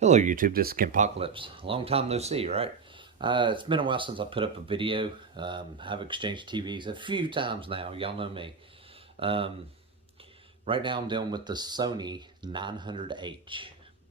Hello YouTube, this is Apocalypse. Long time no see, right? It's been a while since I put up a video. I've exchanged TVs a few times now, y'all know me. Right now I'm dealing with the Sony 900H.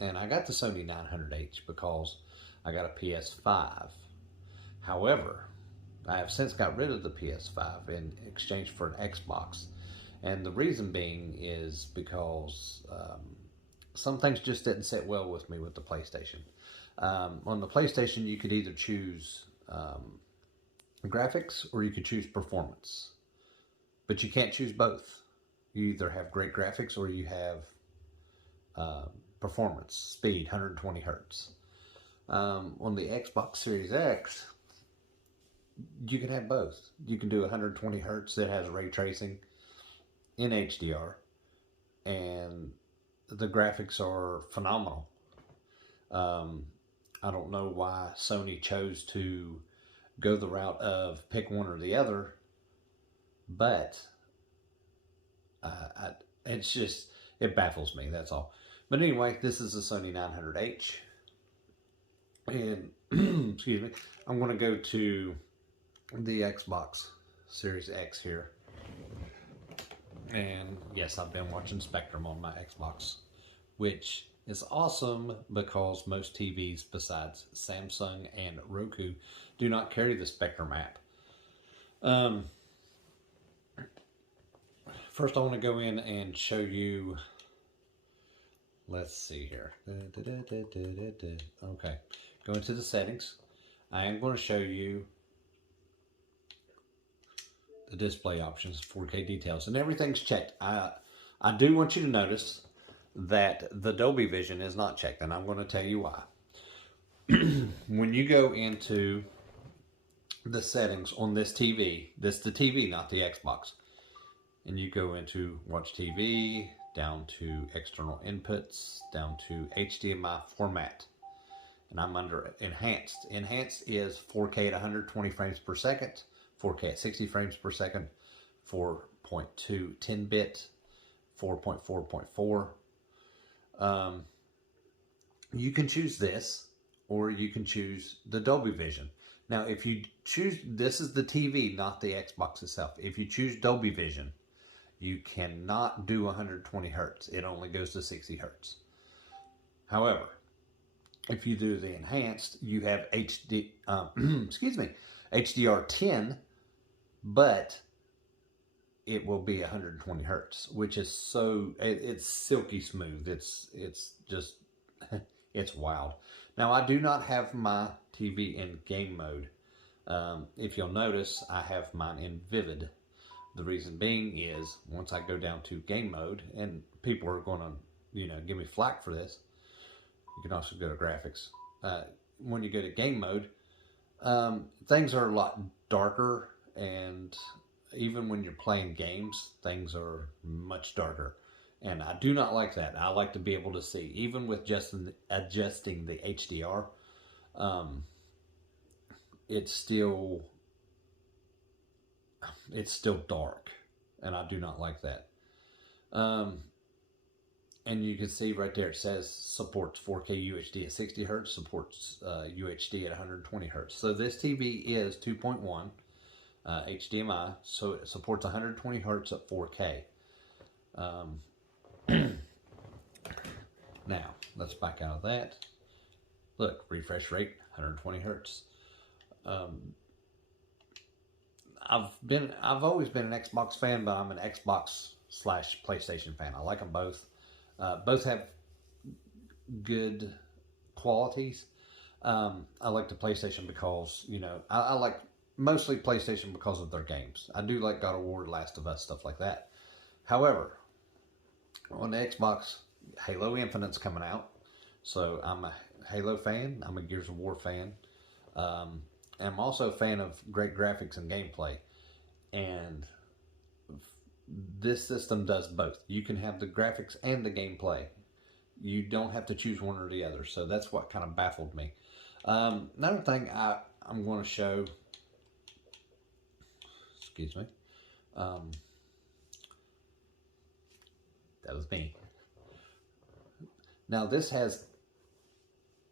And I got the Sony 900H because I got a PS5. However, I have since got rid of the PS5 in exchange for an Xbox. And the reason being is because some things just didn't sit well with me with the PlayStation. On the PlayStation, you could either choose graphics or you could choose performance, but you can't choose both. You either have great graphics or you have performance, speed, 120 hertz. On the Xbox Series X, you can have both. You can do 120 hertz that has ray tracing in HDR, and the graphics are phenomenal. I don't know why Sony chose to go the route of pick one or the other, but it's just, it baffles me, that's all. But anyway, this is the Sony 900H. And, excuse me, I'm going to go to the Xbox Series X here. And yes, I've been watching Spectrum on my Xbox, which is awesome because most TVs besides Samsung and Roku do not carry the Spectrum app. First, I want to go in and show you. Let's see here. Okay, go into the settings. I am going to show you the display options, 4K details, and everything's checked. I do want you to notice that the Dolby Vision is not checked, and I'm going to tell you why. When you go into the settings on this TV, this is the TV, not the Xbox, and you go into Watch TV, down to External Inputs, down to HDMI format, and I'm under Enhanced. Enhanced is 4K at 120 frames per second, 4K at 60 frames per second, 4.2 10-bit, 4.4.4. You can choose this, or you can choose the Dolby Vision. Now, if you choose, this is the TV, not the Xbox itself. If you choose Dolby Vision, you cannot do 120 hertz. It only goes to 60 hertz. However, if you do the enhanced, you have HDR10, but it will be 120 hertz, which is so, it's silky smooth. It's just, it's wild. Now, I do not have my TV in game mode. If you'll notice, I have mine in vivid. The reason being is once I go down to game mode, and people are going to, give me flack for this. You can also go to graphics. When you go to game mode, things are a lot darker, and even when you're playing games, things are much darker. And I do not like that. I like to be able to see, even with just adjusting the HDR, it's still dark, and I do not like that. And you can see right there, it says supports 4K UHD at 60 hertz, supports UHD at 120 hertz. So this TV is 2.1 HDMI, so it supports 120 hertz at 4K. Now, let's back out of that. Look, refresh rate, 120 hertz. I've always been an Xbox fan, but I'm an Xbox / PlayStation fan. I like them both. Both have good qualities. I like the PlayStation because, I like mostly PlayStation because of their games. I do like God of War, Last of Us, stuff like that. However, on the Xbox, Halo Infinite's coming out. So I'm a Halo fan. I'm a Gears of War fan. I'm also a fan of great graphics and gameplay. And this system does both. You can have the graphics and the gameplay. You don't have to choose one or the other. So that's what kind of baffled me. Another thing I'm going to show, excuse me, that was me. Now this has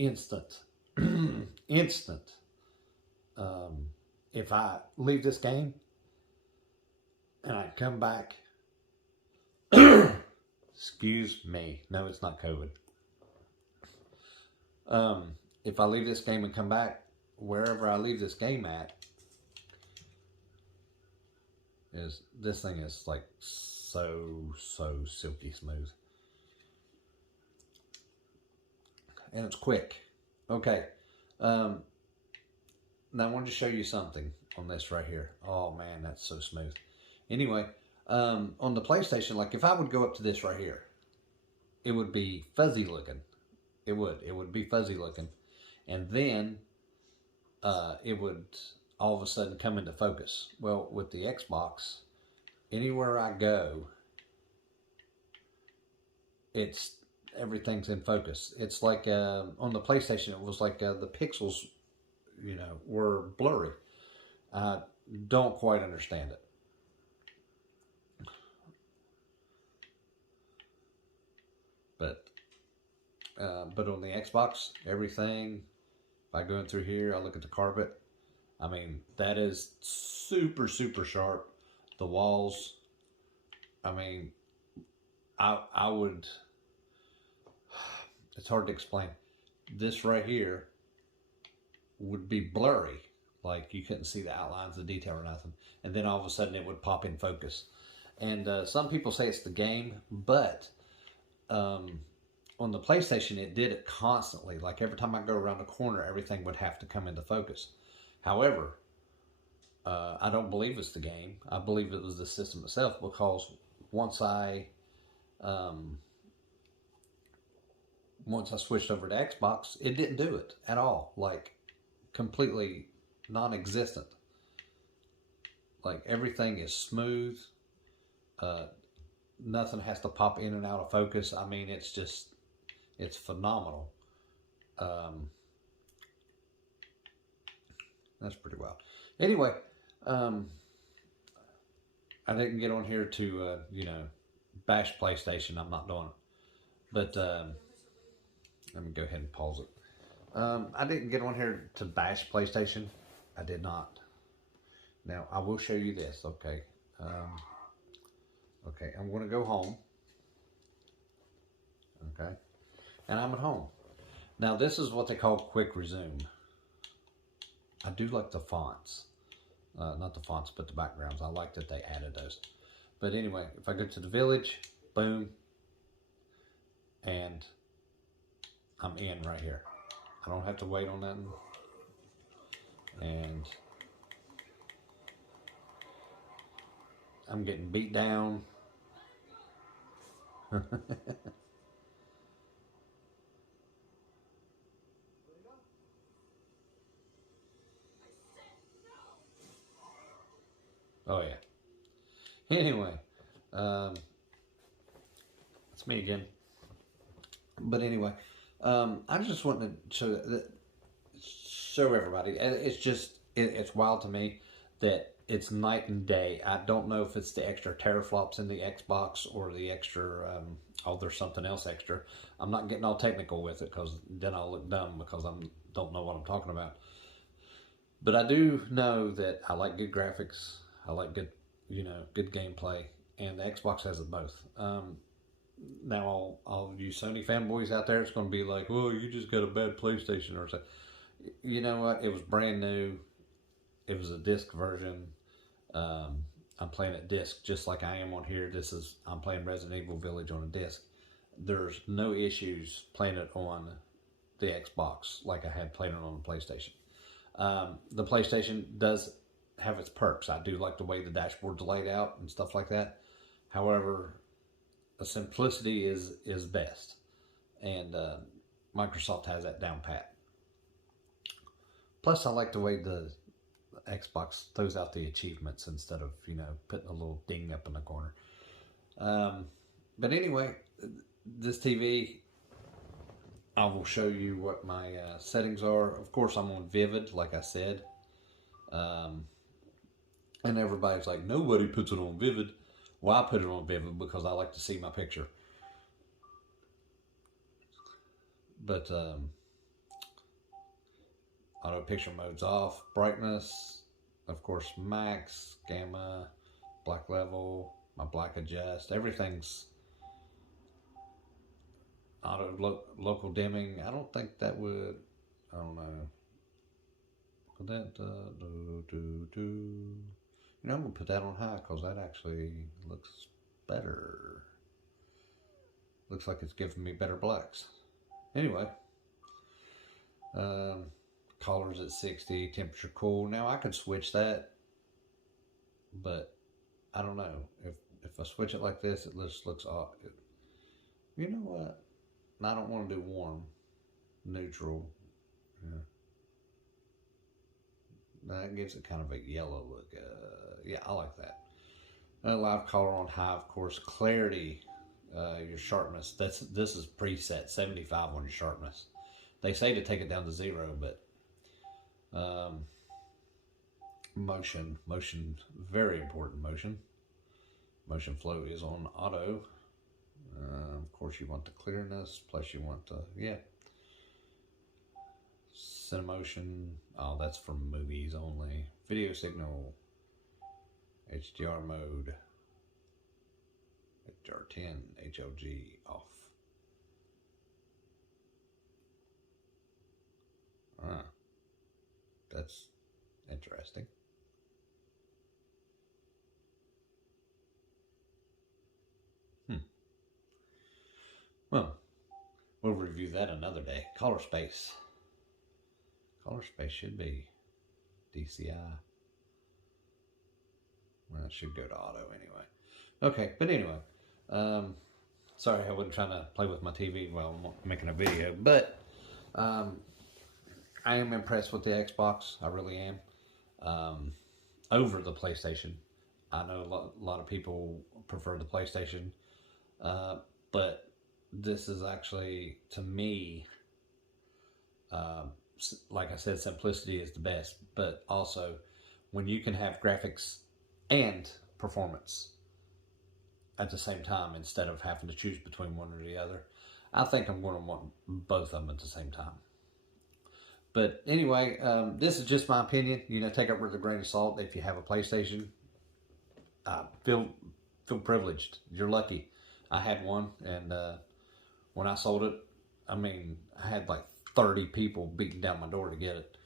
instant. Instant. If I leave this game and I come back, excuse me, no, it's not COVID. If I leave this game and come back, wherever I leave this game at, this thing is like so silky smooth. And it's quick. Okay. Now I wanted to show you something on this right here. Oh man, that's so smooth. Anyway, on the PlayStation, like if I would go up to this right here, it would be fuzzy looking. It would be fuzzy looking. And then it would all of a sudden come into focus. Well, with the Xbox, anywhere I go, everything's in focus. It's like on the PlayStation, it was like the pixels, you know, were blurry. I don't quite understand it. But on the Xbox, everything, if I go in through here, I look at the carpet, I mean, that is super sharp. The walls, I mean, I would, it's hard to explain. This right here would be blurry. Like you couldn't see the outlines, the detail or nothing. And then all of a sudden it would pop in focus. And some people say it's the game, but on the PlayStation, it did it constantly. Like every time I go around a corner, everything would have to come into focus. However, I don't believe it's the game. I believe it was the system itself, because once I switched over to Xbox, it didn't do it at all. Like completely non-existent. Like everything is smooth. Nothing has to pop in and out of focus. I mean, it's phenomenal. That's pretty wild. Anyway, I didn't get on here to, you know, bash PlayStation. I'm not doing it. But let me go ahead and pause it. I didn't get on here to bash PlayStation. I did not. Now, I will show you this, okay? Okay, I'm going to go home. Okay? And I'm at home. Now, this is what they call quick resume. I do like the fonts. Not the fonts, but the backgrounds. I like that they added those. But anyway, if I go to the village, boom, and I'm in right here. I don't have to wait on nothing. And I'm getting beat down. Oh yeah. Anyway, it's me again. But anyway, I just wanted to show everybody. It's wild to me that it's night and day. I don't know if it's the extra teraflops in the Xbox or the extra, there's something else extra. I'm not getting all technical with it because then I'll look dumb because I don't know what I'm talking about. But I do know that I like good graphics. I like good, you know, good gameplay, and the Xbox has it both. Now, all you Sony fanboys out there, it's going to be like, "Well, you just got a bad PlayStation," or something. You know what? It was brand new. It was a disc version. I'm playing it disc just like I am on here. I'm playing Resident Evil Village on a disc. There's no issues playing it on the Xbox like I had playing it on the PlayStation. The PlayStation does have its perks. I do like the way the dashboard's laid out and stuff like that. However, the simplicity is best, and Microsoft has that down pat. Plus, I like the way the Xbox throws out the achievements instead of, you know, putting a little ding up in the corner. But anyway, this TV, I will show you what my settings are. Of course, I'm on Vivid, like I said. And everybody's like, nobody puts it on Vivid. Well, I put it on Vivid because I like to see my picture. But Auto picture mode's off. Brightness, of course, max, gamma, black level, my black adjust. Everything's auto local dimming. I don't think that would, I don't know. Would that, You know, I'm going to put that on high because that actually looks better. Looks like it's giving me better blacks. Anyway, colors at 60, temperature cool. Now I could switch that, but I don't know. If I switch it like this, it just looks odd. You know what? I don't want to do warm, neutral. Yeah. That gives it kind of a yellow look. Yeah, I like that. Live color on high, of course. Clarity, your sharpness. This is preset 75 on your sharpness. They say to take it down to 0, but motion, very important. Motion flow is on auto. Of course, you want the clearness. Plus, you want the Cinemotion. Oh, that's for movies only. Video signal. HDR mode. HDR10. HLG off. That's interesting. Well, we'll review that another day. Color space. Color space should be DCI. Well, it should go to auto anyway. Okay, but anyway, sorry I wasn't trying to play with my TV while I'm making a video, but I am impressed with the Xbox. I really am. Over the PlayStation. I know a lot of people prefer the PlayStation, but this is actually, to me, like I said, simplicity is the best, but also when you can have graphics and performance at the same time instead of having to choose between one or the other, I think I'm going to want both of them at the same time. But anyway, this is just my opinion. You know, take it with a grain of salt. If you have a PlayStation, feel privileged. You're lucky. I had one, and when I sold it, I mean, I had like 30 people beating down my door to get it.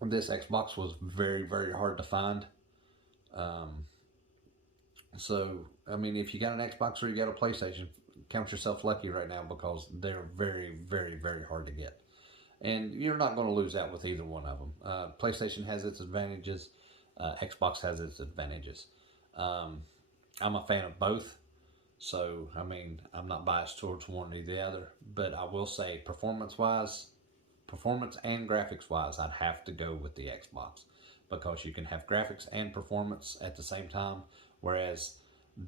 This Xbox was very, very hard to find. So, I mean, if you got an Xbox or you got a PlayStation, count yourself lucky right now because they're very, very, very hard to get. And you're not going to lose out with either one of them. PlayStation has its advantages. Xbox has its advantages. I'm a fan of both. So, I mean, I'm not biased towards one or the other. But I will say, performance and graphics-wise, I'd have to go with the Xbox. Because you can have graphics and performance at the same time. Whereas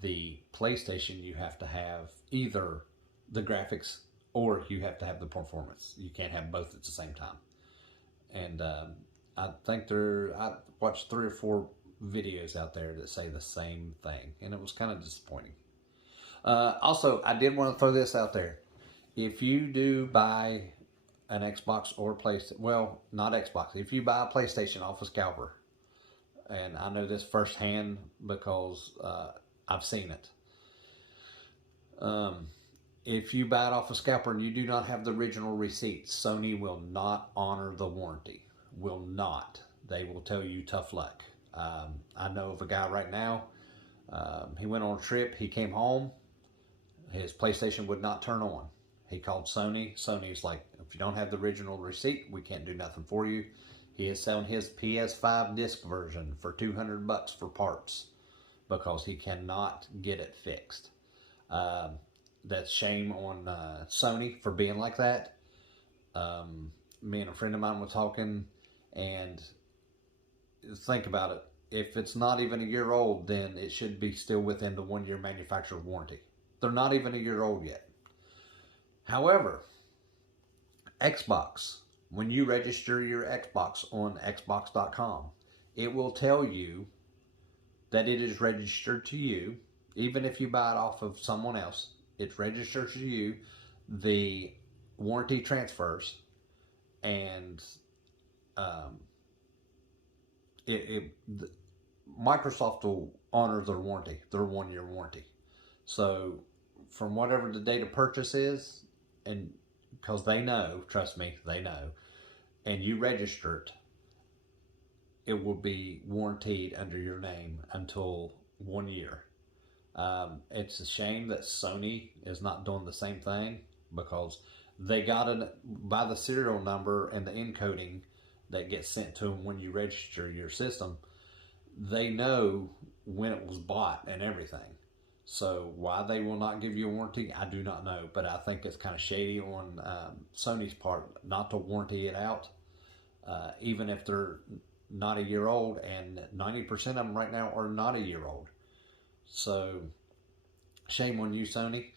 the PlayStation, you have to have either the graphics or you have to have the performance. You can't have both at the same time. And I think I watched 3 or 4 videos out there that say the same thing. And it was kind of disappointing. Also, I did want to throw this out there. If you do buy an Xbox or PlayStation, well, not Xbox. If you buy a PlayStation off of Scalper, and I know this firsthand because I've seen it. If you buy it off of Scalper and you do not have the original receipt, Sony will not honor the warranty. Will not. They will tell you tough luck. I know of a guy right now. He went on a trip. He came home. His PlayStation would not turn on. He called Sony. Sony's like, if you don't have the original receipt, we can't do nothing for you. He is selling his PS5 disc version for $200 for parts because he cannot get it fixed. That's shame on Sony for being like that. Me and a friend of mine were talking, and think about it. If it's not even a year old, then it should be still within the 1-year manufacturer warranty. They're not even a year old yet. However, Xbox, when you register your Xbox on Xbox.com, it will tell you that it is registered to you. Even if you buy it off of someone else, it's registered to you. The warranty transfers, and Microsoft will honor their warranty, their 1-year warranty. So from whatever the date of purchase is, and because they know, trust me, they know, and you register it, it will be warranted under your name until 1 year. It's a shame that Sony is not doing the same thing, because they got it by the serial number and the encoding that gets sent to them when you register your system. They know when it was bought and everything. So why they will not give you a warranty, I do not know. But I think it's kind of shady on Sony's part not to warranty it out, even if they're not a year old, and 90% of them right now are not a year old. So shame on you, Sony.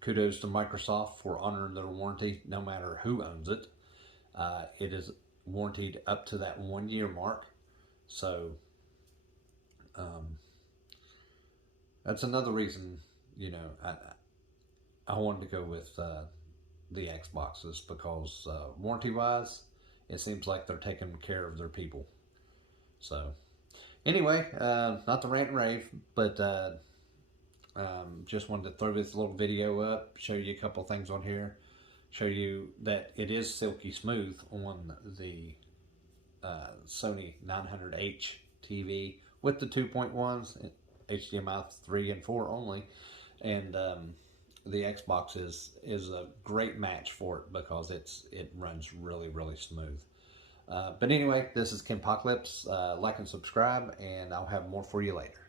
Kudos to Microsoft for honoring their warranty no matter who owns it. It is warranted up to that 1 year mark. So that's another reason, you know, I wanted to go with the Xboxes, because warranty wise, it seems like they're taking care of their people. So anyway, not to rant and rave, but just wanted to throw this little video up, show you a couple things on here, show you that it is silky smooth on the Sony 900H TV with the 2.1s, HDMI 3 and 4 only, and the Xbox is a great match for it because it runs really, really smooth. But anyway, this is Ken Apocalypse. Like and subscribe, and I'll have more for you later.